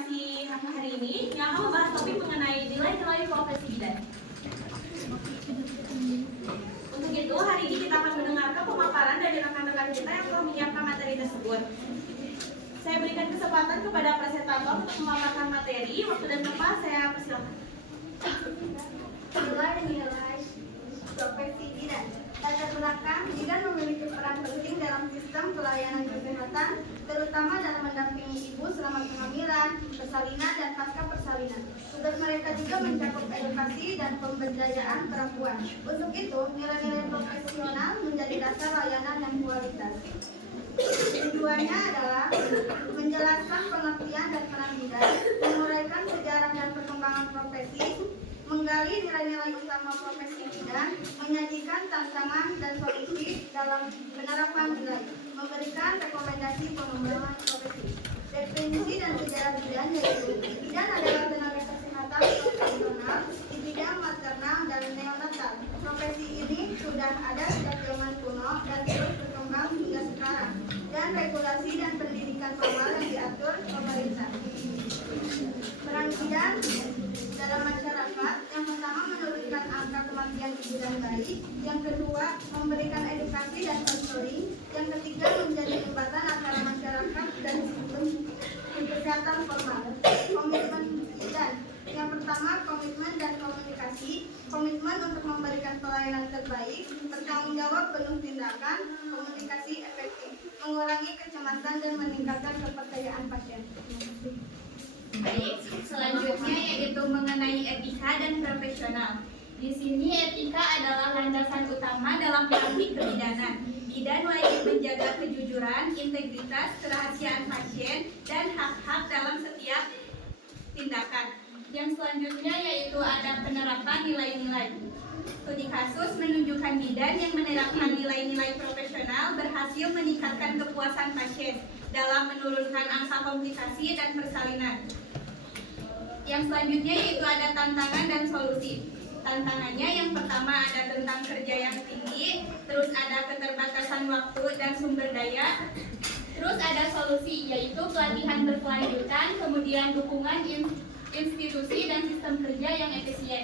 edukasi hari ini yang akan membahas topik mengenai nilai-nilai profesi bidan. Untuk itu, hari ini kita akan mendengarkan pemaparan dari rekan-rekan kita yang telah menyiapkan materi tersebut. Saya berikan kesempatan kepada presentator untuk memaparkan materi. Waktu dan tempat saya persilakan. Nilai profesi bidan. Latar belakang, bidan memiliki peran penting dalam sistem pelayanan kesehatan, terutama dalam mendampingi ibu selama kehamilan, persalinan, dan pasca persalinan. Tugas mereka juga mencakup edukasi dan pemberdayaan perempuan. Untuk itu, nilai-nilai profesional menjadi dasar layanan yang kualitas. Tujuannya adalah menjelaskan pengertian dan peran bidan, menguraikan sejarah dan perkembangan profesi, menggali nilai-nilai utama profesi bidan, menyajikan tantangan dan solusi dalam penerapan nilai, memberikan rekomendasi pengembangan profesi. Definisi dan sejarah bidan yaitu bidan adalah tenaga kesehatan profesional di bidang maternal dan neonatal. Profesi ini sudah ada sejak zaman kuno dan terus berkembang hingga sekarang. Dan regulasi dan pendidikan formal yang diatur pemerintah. Peran bidan dalam masyarakat, yang pertama menurunkan angka kematian ibu dan bayi, yang kedua memberikan edukasi dan konseling, yang ketiga menjadi jembatan antara masyarakat dan sistem kesehatan formal. Komitmen bidan, yang pertama komitmen dan komunikasi, komitmen untuk memberikan pelayanan terbaik, bertanggung jawab penuh tindakan, komunikasi efektif, mengurangi kecemasan dan meningkatkan kepercayaan pasien. Baik, selanjutnya yaitu mengenai etika dan profesional. Di sini etika adalah landasan utama dalam praktik kebidanan. Bidan wajib menjaga kejujuran, integritas, kerahasiaan pasien, dan hak-hak dalam setiap tindakan. Yang selanjutnya yaitu ada penerapan nilai-nilai. Studi kasus menunjukkan bidan yang menerapkan nilai-nilai profesional berhasil meningkatkan kepuasan pasien dalam menurunkan angka komplikasi dan persalinan. Yang selanjutnya yaitu ada tantangan dan solusi. Tantangannya yang pertama ada tentang kerja yang tinggi, terus ada keterbatasan waktu dan sumber daya, terus ada solusi yaitu pelatihan berkelanjutan, kemudian dukungan institusi dan sistem kerja yang efisien.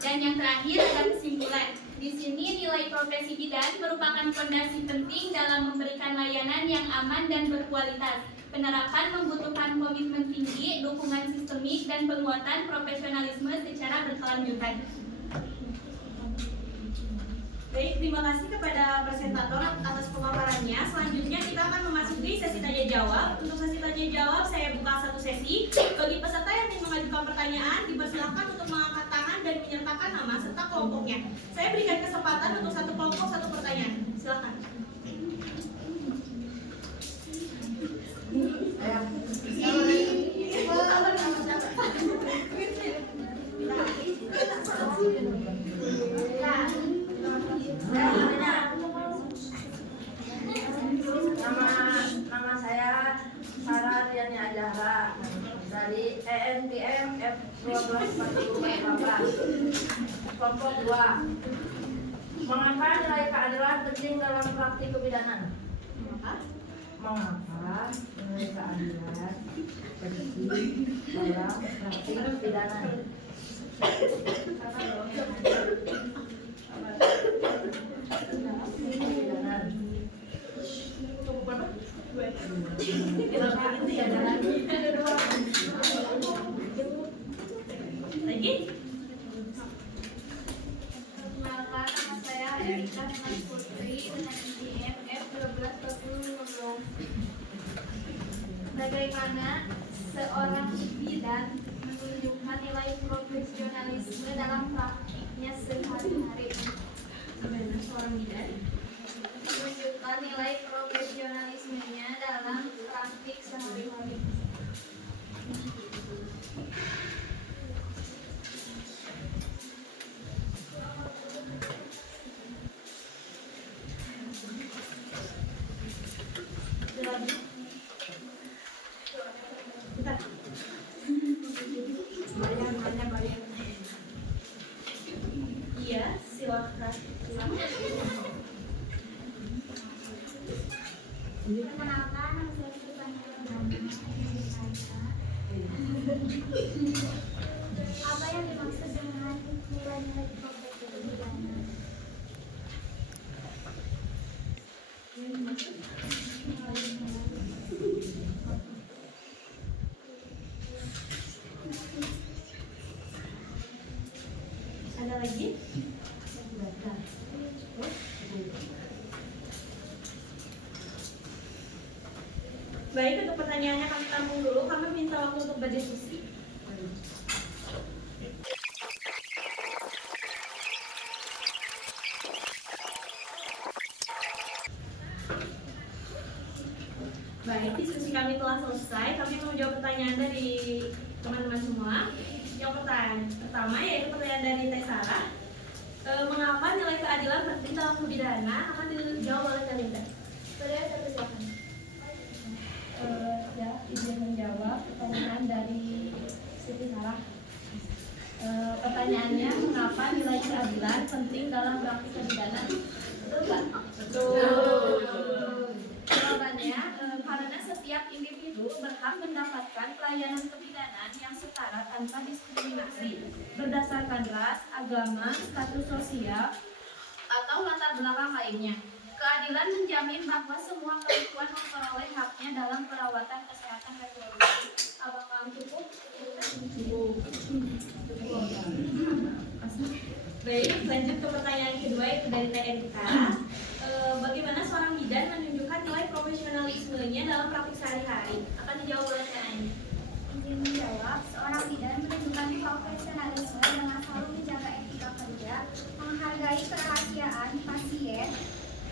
Dan yang terakhir ada kesimpulan. Di sini nilai profesi bidan merupakan fondasi penting dalam memberikan layanan yang aman dan berkualitas. Penerapan membutuhkan komitmen tinggi, dukungan sistemik, dan penguatan profesionalisme secara berkelanjutan. Baik, terima kasih kepada presentator atas pemaparannya. Selanjutnya kita akan memasuki sesi tanya jawab. Untuk sesi tanya jawab saya buka satu sesi. Bagi peserta yang ingin mengajukan pertanyaan, dipersilakan untuk mengangkat tangan dan menyertakan nama serta kelompoknya. Saya berikan kesempatan untuk satu kelompok satu pertanyaan. Silakan. Nama saya Sarah Riani Ajahra dari ENPM F1240 kelompok 2. Mengapa nilai keadilan penting dalam praktik kebidanan? Mengapa nilai keadilan penting dalam praktik kebidanan? Lagi? Perkenalkan, nama saya Erika Mas Putri dengan IDM F1240. Bagaimana seorang bidan menunjukkan nilai profesionalisme dalam praktiknya sehari-hari? Bagaimana seorang bidan Menunjukkan nilai profesionalismenya dalam praktik sehari-hari. Iya, silakan. Perkenalkan, nama saya Siti Panjang. Apa yang dimaksud dengan nilai-nilai profesi kebidanan? Ada lagi? Baik, untuk pertanyaannya kami tampung dulu. Kami minta waktu untuk berdiskusi. Baik, diskusi kami telah selesai. Kami mau jawab pertanyaan dari teman-teman semua. Yang pertama yaitu pertanyaan dari Teh Sarah. Mengapa nilai keadilan penting dalam pidana? Akan dijawab oleh Teh Linda. Saudara saya persilakan. Ya, izin menjawab pertanyaan dari Siti Sarah. Pertanyaannya, mengapa nilai keadilan penting dalam praktik kebidanan? Betul nggak? Betul. Jawabannya, karena setiap individu berhak mendapatkan pelayanan kebidanan yang setara tanpa diskriminasi berdasarkan ras, agama, status sosial, atau latar belakang lainnya. Keadilan menjamin bahwa semua perempuan memperoleh haknya dalam perawatan kesehatan reproduksi. Apakah cukup? Baik, lanjut ke pertanyaan kedua yaitu dari Teh Erika. Bagaimana seorang bidan menunjukkan nilai profesionalismenya dalam praktik sehari-hari? Akan dijawab oleh Teh Aini. Izin menjawab, seorang bidan menunjukkan profesionalisme dengan selalu menjaga etika kerja, menghargai kerahasiaan pasien,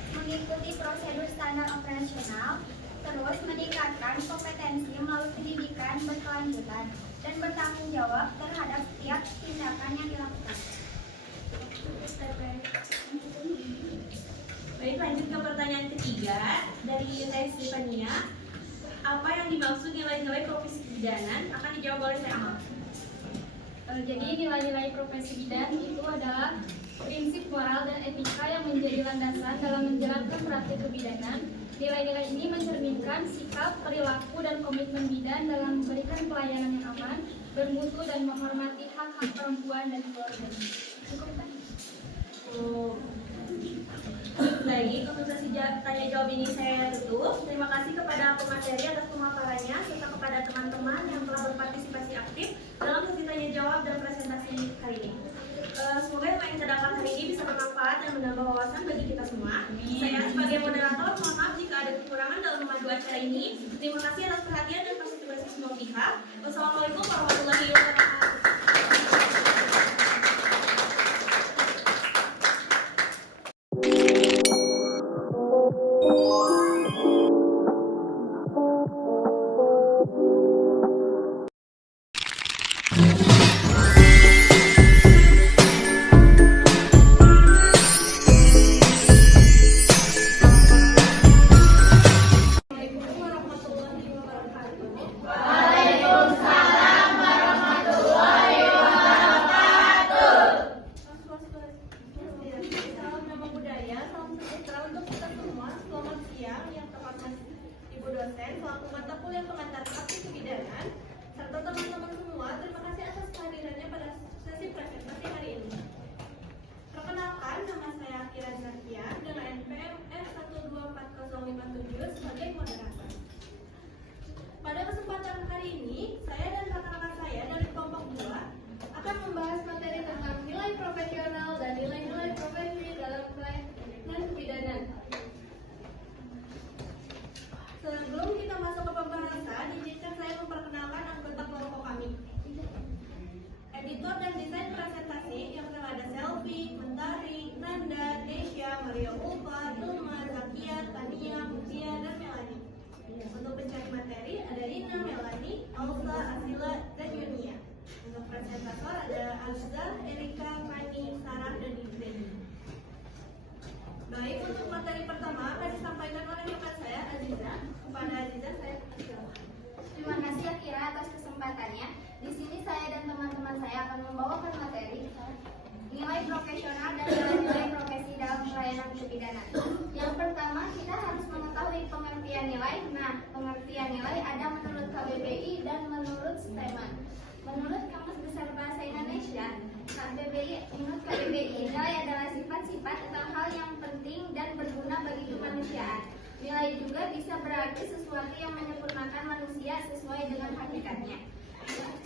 mengikuti prosedur standar operasional, terus meningkatkan kompetensi melalui pendidikan berkelanjutan, dan bertanggung jawab terhadap setiap tindakan yang dilakukan. Baik, lanjut ke pertanyaan ketiga dari Teh Stefania. Apa yang dimaksud nilai-nilai profesi kebidanan? Akan dijawab oleh Teh Amal. Jadi nilai-nilai profesi bidan itu adalah prinsip moral dan etika yang menjadi landasan dalam menjalankan praktik kebidanan. Nilai-nilai ini mencerminkan sikap, perilaku, dan komitmen bidan dalam memberikan pelayanan yang aman, bermutu, dan menghormati hak-hak perempuan dan keluarga. Cukup kan? Baik, untuk sesi tanya jawab ini saya tutup. Terima kasih kepada pemateri atas pemaparannya serta kepada teman-teman yang telah berpartisipasi aktif dalam sesi tanya jawab dan presentasi hari ini. Semoga yang kita dapat hari ini bisa bermanfaat dan menambah wawasan bagi kita semua. Saya sebagai moderator mohon maaf jika ada kekurangan dalam memandu acara ini. Terima kasih atas perhatian dan partisipasi semua pihak. Wassalamualaikum warahmatullahi wabarakatuh. Pada kesempatan hari ini, saya dan rekan-rekan saya dari kelompok 2 akan membahas materi tentang nilai profesional dan nilai-nilai profesi dalam pelayanan kebidanan. Sebelum kita masuk ke pembahasan, izinkan saya memperkenalkan anggota kelompok kami. Editor dan desain presentasi yang telah ada Selvi, Mentari, Nanda, Desya, Maria Ulfa, Ilma, Zakia, Tania, Mutia, dan Melani. Untuk pencari materi ada Rina, Melani, Alfa, Asila, dan Yunia. Untuk presentator ada Azza, Erika, Fani, Sarah, dan Izrin. Baik, untuk materi pertama akan disampaikan oleh rekan saya Aziza. Kepada Aziza saya persilakan. Terima kasih Akira atas kesempatannya. Di sini saya dan teman-teman saya akan membawakan materi nilai profesional dan nilai-nilai profesi dalam pelayanan kebidanan. Yang pertama, kita harus mengetahui pengertian nilai. Nah, pengertian nilai ada menurut KBBI dan menurut Steman. Menurut Kamus Besar Bahasa Indonesia, menurut KBBI, nilai adalah sifat-sifat atau hal yang penting dan berguna bagi kemanusiaan. Nilai juga bisa berarti sesuatu yang menyempurnakan manusia sesuai dengan hakikatnya.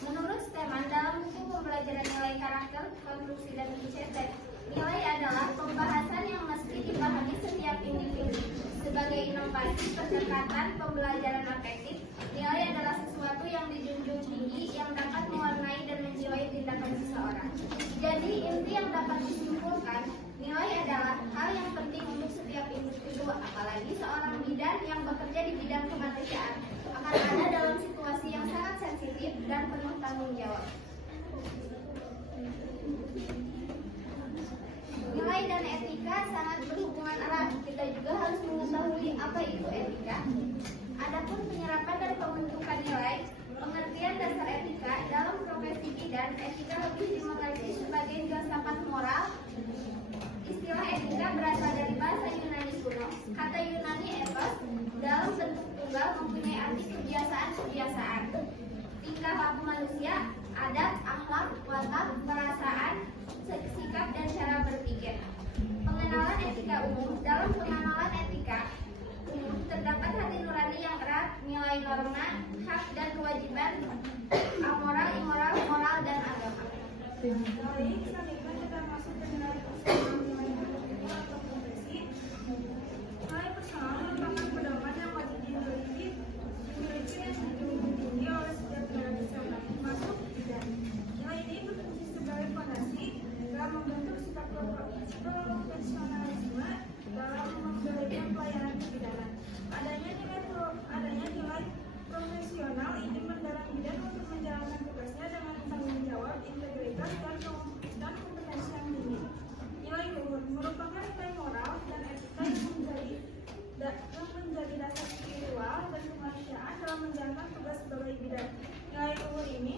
Menurut Steman, dalam buku pembelajaran nilai karakter, konstruksi, dan ICT, nilai adalah pembahasan yang mesti dipahami setiap individu. Sebagai inovasi pendekatan pembelajaran afektif, nilai adalah sesuatu yang dijunjung tinggi yang dapat mewarnai dan menjiwai tindakan seseorang. Jadi inti yang dapat disimpulkan, nilai adalah hal yang penting untuk setiap individu, apalagi seorang bidan yang bekerja di bidang kemanusiaan akan ada dalam situasi yang sangat sensitif dan penuh tanggung jawab. Nilai dan etika sangat berhubungan erat. Kita juga harus mengetahui apa itu etika. Adapun penyerapan dan pembentukan nilai, pengertian dasar etika dalam profesi bidan, etika lebih dimengerti sebagai filsafat moral. Istilah etika berasal dari bahasa Yunani kuno. Kata Yunani ethos dalam bentuk tunggal mempunyai arti kebiasaan-kebiasaan, tingkah laku manusia, adat, akhlak, watak, perasaan, sikap, dan cara berpikir. Pengenalan etika umum. Dalam pengenalan etika umum terdapat hati nurani yang erat, nilai norma, hak dan kewajiban, amoral, immoral, moral, dan agama. Baik, selanjutnya kita masuk ke nilai personal, nilai individu atau profesi. Nilai personal merupakan pedoman yang wajib dimiliki dan dijunjung tinggi oleh setiap tenaga kesehatan, termasuk bidan. Nilai ini berfungsi sebagai fondasi dalam membentuk sikap profesionalisme dalam memberikan pelayanan kebidanan. Adanya nilai profesional ini mendorong bidan untuk menjalankan tugasnya dengan tanggung jawab, integritas, dan kompetensi yang tinggi. Nilai luhur merupakan nilai moral dan etika yang menjadi dasar spiritual dan kemanusiaan dalam menjalankan tugas sebagai bidan. Nilai luhur ini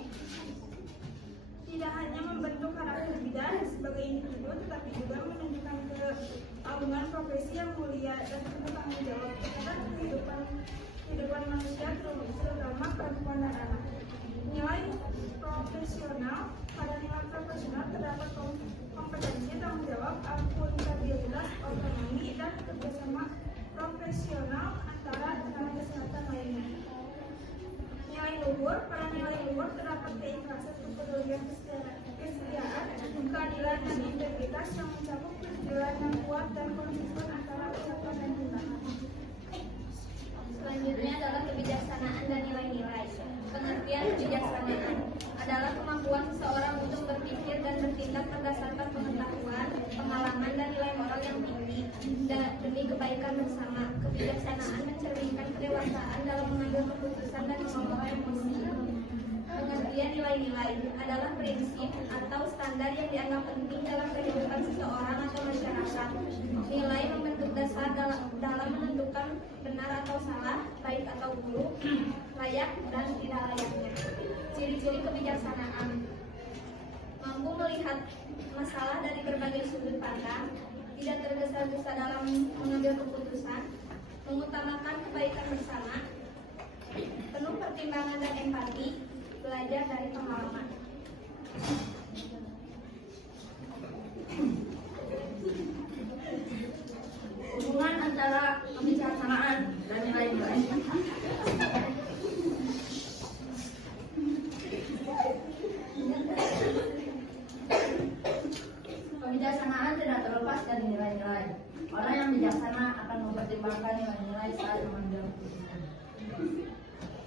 tidak hanya membentuk karakter bidan sebagai individu, tetapi juga menunjukkan keagungan profesi yang mulia dan penuh tanggung jawab terhadap kehidupan manusia, terutama perempuan dan anak. Nilai profesional. Pada nilai profesional terdapat kompetensi, tanggung jawab, akuntabilitas, otonomi, dan kerjasama profesional antara tenaga kesehatan lainnya. Nilai luhur. Pada nilai luhur terdapat keikhlasan, kepedulian, kesetiaan, keadilan, dan integritas yang mencakup perjuangan yang kuat dan konsisten antara ucapan dan tindakan. Selanjutnya adalah kebijaksanaan dan nilai-nilai. Pengertian kebijaksanaan adalah kemampuan seseorang untuk berpikir dan bertindak berdasarkan pengetahuan, pengalaman, dan nilai moral yang tinggi demi kebaikan bersama. Kebijaksanaan mencerminkan kedewasaan dalam mengambil keputusan dan mengelola emosi. Pengertian nilai-nilai adalah prinsip atau standar yang dianggap penting dalam kehidupan seseorang atau masyarakat. Nilai membentuk dasar dalam menentukan benar atau salah, baik atau buruk, layak dan tidak layaknya. Ciri-ciri kebijaksanaan: mampu melihat masalah dari berbagai sudut pandang, tidak tergesa-gesa dalam mengambil keputusan, mengutamakan kebaikan bersama, penuh pertimbangan dan empati, belajar dari pengalaman. Hubungan antara kebijaksanaan dan nilai-nilai. Kebijaksanaan tidak terlepas dari nilai-nilai. Orang yang bijaksana akan mempertimbangkan nilai-nilai saat mengambil keputusan.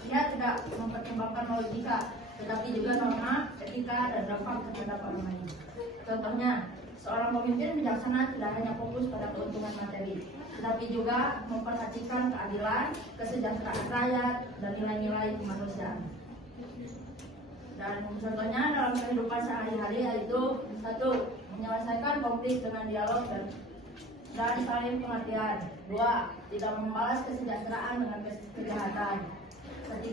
Dia tidak mempertimbangkan logika, tetapi juga norma, etika, dan dampak terhadap orang lain. Contohnya, seorang pemimpin bijaksana tidak hanya fokus pada keuntungan materi, tetapi juga memperhatikan keadilan, kesejahteraan rakyat, dan nilai-nilai kemanusiaan. Dan contohnya dalam kehidupan sehari-hari yaitu: 1. Menyelesaikan konflik dengan dialog dan saling pengertian. 2. Tidak membalas kesejahteraan dengan kejahatan. 3.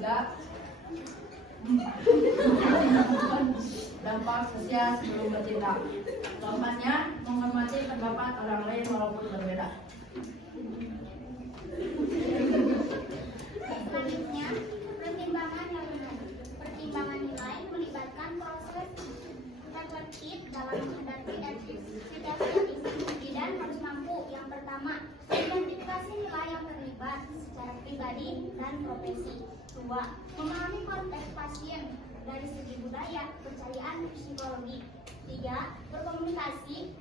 Dampak sosial sebelum bertindak. Keempatnya, menghormati pendapat orang lain walaupun berbeda. Selanjutnya, pertimbangan yang benar. Pertimbangan nilai melibatkan pribadi dan profesi. 2. Memahami konteks pasien dari segi budaya, kepercayaan, dan psikologi. 3. Berkomunikasi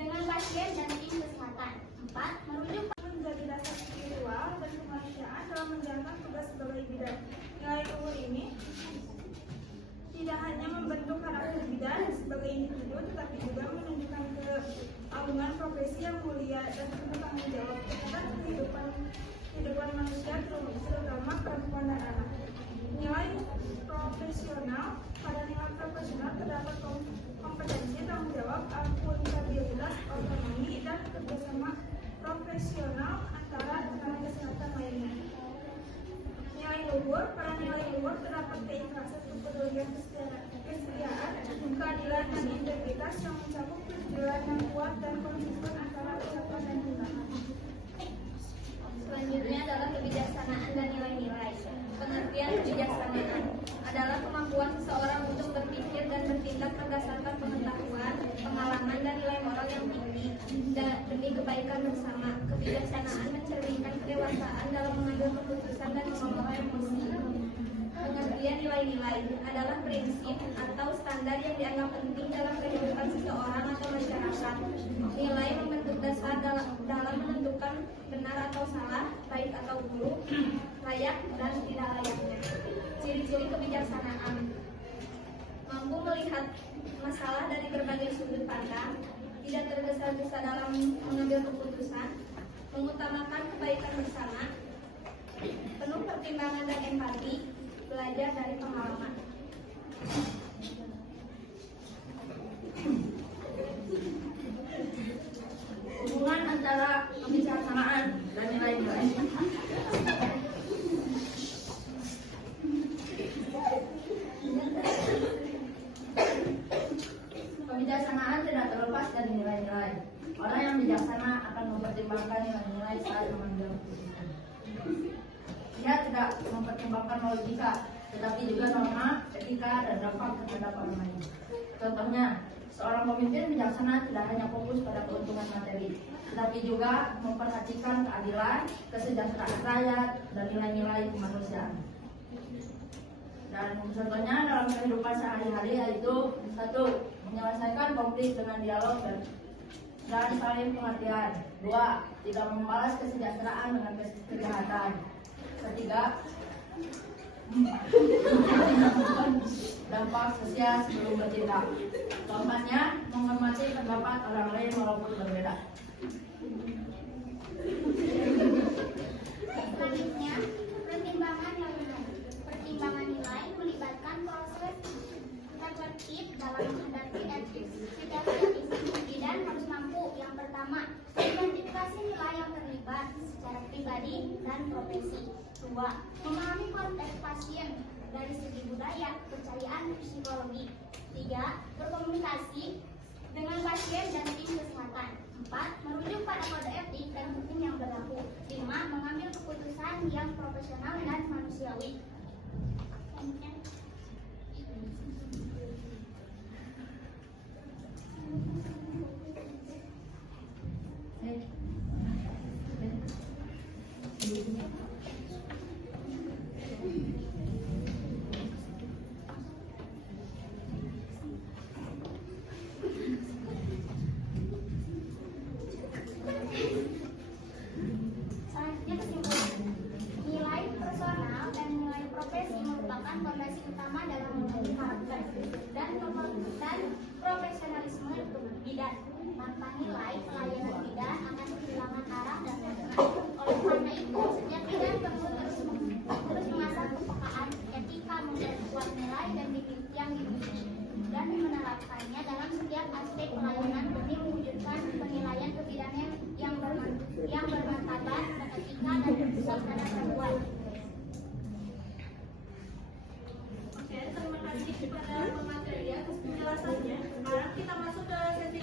dengan pasien dan tim kesehatan. 4. Merujuk menjadi dasar spiritual dan kemanusiaan dalam menjalankan tugas sebagai bidan. Nilai luhur ini tidak hanya membentuk karakter bidan sebagai individu, tetapi juga menunjukkan keagungan profesi yang mulia dan penuh tanggung jawab terhadap kehidupan manusia, terutama perempuan dan anak. Nilai profesional, pada nilai profesional terdapat kompetensi, tanggung jawab, akuntabilitas, otonomi, dan kerjasama profesional antara tenaga kesehatan lainnya. Nilai luhur, pada nilai luhur terdapat keikhlasan, kepedulian, kesetiaan, keadilan, dan integritas yang mencakup kejujuran yang kuat dan konsisten antara ucapan dan tindakan. Selanjutnya adalah kebijaksanaan dan nilai-nilai. Pengertian kebijaksanaan adalah kemampuan seseorang untuk berpikir dan bertindak berdasarkan pengetahuan, pengalaman, dan nilai moral yang tinggi demi kebaikan bersama. Kebijaksanaan mencerminkan kedewasaan dalam mengambil keputusan dan mengelola emosi. Pengertian nilai-nilai adalah prinsip atau standar yang dianggap penting dalam kehidupan seseorang atau masyarakat. Nilai membentuk dasar dalam menentukan benar atau salah, baik atau buruk, layak dan tidak layaknya. Ciri-ciri kebijaksanaan: mampu melihat masalah dari berbagai sudut pandang, tidak tergesa-gesa dalam mengambil keputusan, mengutamakan kebaikan bersama, penuh pertimbangan dan empati, belajar dari pengalaman. Hubungan antara kebijaksanaan dan nilai-nilai. Kebijaksanaan tidak terlepas dari nilai-nilai. Orang yang bijaksana akan mempertimbangkan nilai-nilai saat mengambil keputusan. Dia tidak mempertimbangkan logika, tetapi juga norma, etika, dan dampak terhadap orang lain. Contohnya, seorang pemimpin bijaksana tidak hanya fokus pada keuntungan materi, tetapi juga memperhatikan keadilan, kesejahteraan rakyat, dan nilai-nilai kemanusiaan. Dan contohnya dalam kehidupan sehari-hari yaitu 1. Menyelesaikan konflik dengan dialog dan saling pengertian. 2. Tidak membalas kesejahteraan dengan kejahatan. 3. Dampak sosial sebelum bertindak. Keempatnya, menghormati pendapat orang lain walaupun berbeda. Selanjutnya, pertimbangan nilai. Pertimbangan nilai melibatkan proses reflektif dalam menghadapi etis. Bidan harus mampu: yang pertama, identifikasi nilai yang terlibat secara pribadi dan profesi. 2. Memahami konteks pasien dari segi budaya, kepercayaan, psikologi. 3. Berkomunikasi dengan pasien dan tim kesehatan. 4. Merujuk pada kode etik dan hukum yang berlaku. 5. Mengambil keputusan yang profesional dan manusiawi. Selanjutnya kesimpulan. Nilai personal dan nilai profesi merupakan fondasi utama dalam membentuk karakter dan profesionalisme bidan. Tanpa nilai, pelayanan bidan akan kehilangan arah dan makna. Oleh karena itu, setiap bidan perlu terus mengasah kepekaan, etika, memperkuat nilai dan yang dimiliki dan menerapkannya dalam setiap aspek pelayanan demi mewujudkan penilaian kebidanan yang bermartabat, beretika, dan berpusat pada perempuan. Oke, terima kasih kepada pemateri atas penjelasannya. Sekarang kita masuk ke sesi